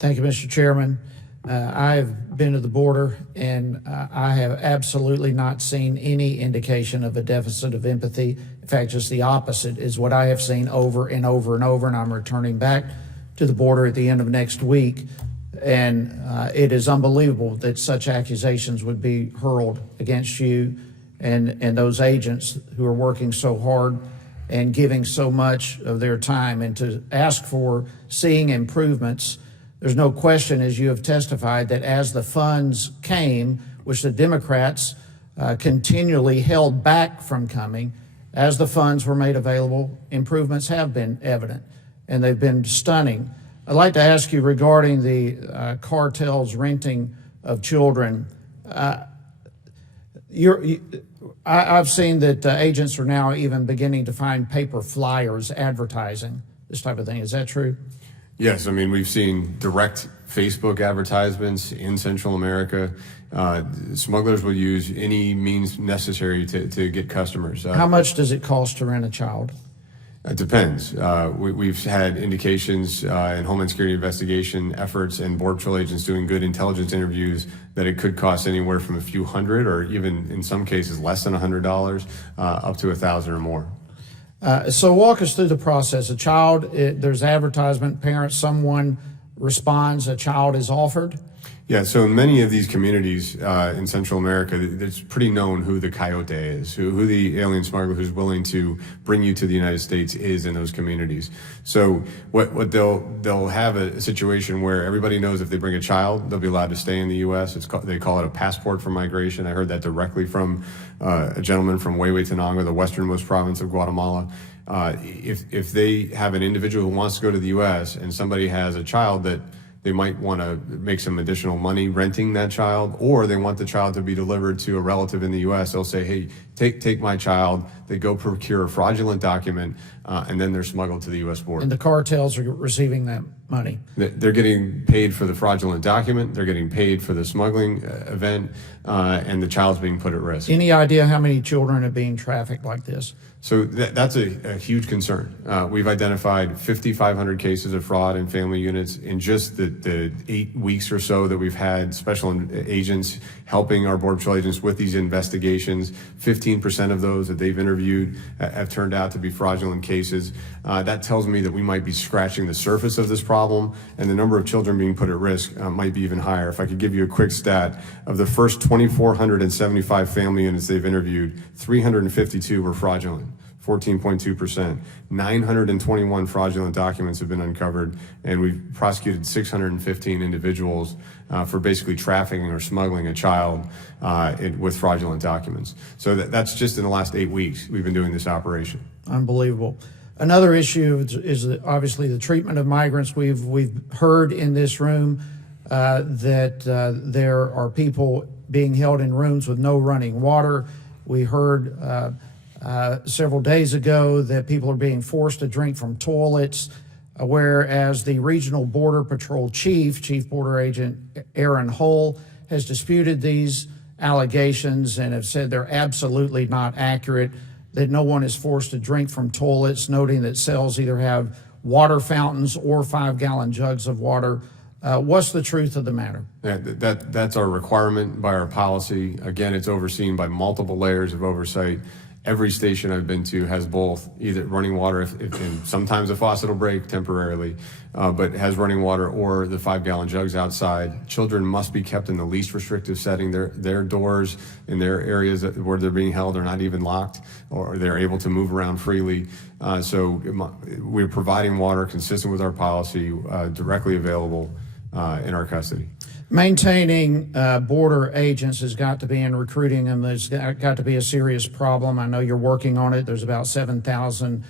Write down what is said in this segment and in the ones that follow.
Thank you, Mr. Chairman. I have been to the border, and I have absolutely not seen any indication of a deficit of empathy. In fact, just the opposite is what I have seen over and over and over, and I'm returning back to the border at the end of next week. And it is unbelievable that such accusations would be hurled against you and those agents who are working so hard and giving so much of their time, and to ask for seeing improvements. There's no question, as you have testified, that as the funds came, which the Democrats continually held back from coming, as the funds were made available, improvements have been evident, and they've been stunning. I'd like to ask you regarding the cartels renting of children. I've seen that agents are now even beginning to find paper flyers advertising this type of thing. Is that true? Yes, I mean, we've seen direct Facebook advertisements in Central America. Smugglers will use any means necessary to get customers. How much does it cost to rent a child? It depends. We've had indications in Homeland Security investigation efforts and Border Patrol agents doing good intelligence interviews that it could cost anywhere from a few hundred, or even in some cases less than $100, up to $1,000 or more. So walk us through the process. A child, there's advertisement, parents, someone responds, a child is offered? Yeah, so in many of these communities in Central America, it's pretty known who the coyote is, who the alien smuggler who's willing to bring you to the United States is in those communities. So what they'll have a situation where everybody knows if they bring a child, they'll be allowed to stay in the U.S. They call it a passport for migration. I heard that directly from a gentleman from Huehuetenango, the westernmost province of Guatemala. If they have an individual who wants to go to the U.S. and somebody has a child that they might want to make some additional money renting that child, or they want the child to be delivered to a relative in the U.S., they'll say, hey, take my child. They go procure a fraudulent document, and then they're smuggled to the U.S. border. And the cartels are receiving that money? They're getting paid for the fraudulent document, they're getting paid for the smuggling event, and the child's being put at risk. Any idea how many children are being trafficked like this? So that's a huge concern. We've identified 5,500 cases of fraud in family units in just the 8 weeks or so that we've had special agents helping our Border Patrol agents with these investigations. 15% of those that they've interviewed have turned out to be fraudulent cases. That tells me that we might be scratching the surface of this problem, and the number of children being put at risk might be even higher. If I could give you a quick stat, of the first 2,475 family units they've interviewed, 352 were fraudulent. 14.2%. 921 fraudulent documents have been uncovered, and we've prosecuted 615 individuals for basically trafficking or smuggling a child with fraudulent documents. So that's just in the last 8 weeks we've been doing this operation. Unbelievable. Another issue is obviously the treatment of migrants. We've heard in this room that there are people being held in rooms with no running water. We heard several days ago that people are being forced to drink from toilets, whereas the regional Border Patrol Chief Border Agent Aaron Hull, has disputed these allegations and have said they're absolutely not accurate, that no one is forced to drink from toilets, noting that cells either have water fountains or 5-gallon jugs of water. What's the truth of the matter? Yeah, that's our requirement by our policy. Again, it's overseen by multiple layers of oversight. Every station I've been to has both either running water, and sometimes a faucet will break temporarily, but has running water, or the 5-gallon jugs outside. Children must be kept in the least restrictive setting. Their doors in their areas where they're being held are not even locked, or they're able to move around freely. So we're providing water consistent with our policy, directly available in our custody. Maintaining border agents has got to be, in recruiting them, there's got to be a serious problem. I know you're working on it. There's about 7,000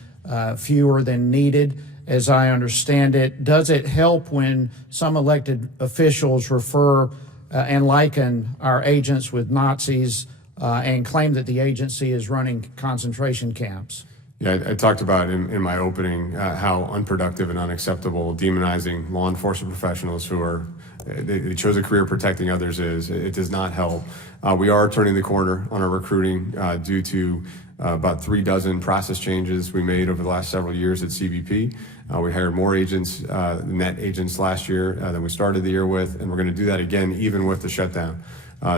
fewer than needed, as I understand it. Does it help when some elected officials refer and liken our agents with Nazis and claim that the agency is running concentration camps? Yeah, I talked about in my opening how unproductive and unacceptable demonizing law enforcement professionals who are they chose a career protecting others is. It does not help. We are turning the corner on our recruiting due to about 36 process changes we made over the last several years at CBP. We hired more agents, net agents last year than we started the year with, and we're going to do that again even with the shutdown.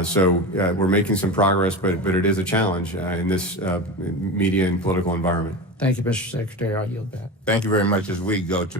So we're making some progress, but it is a challenge in this media and political environment. Thank you, Mr. Secretary. I'll yield back. Thank you very much. As we go to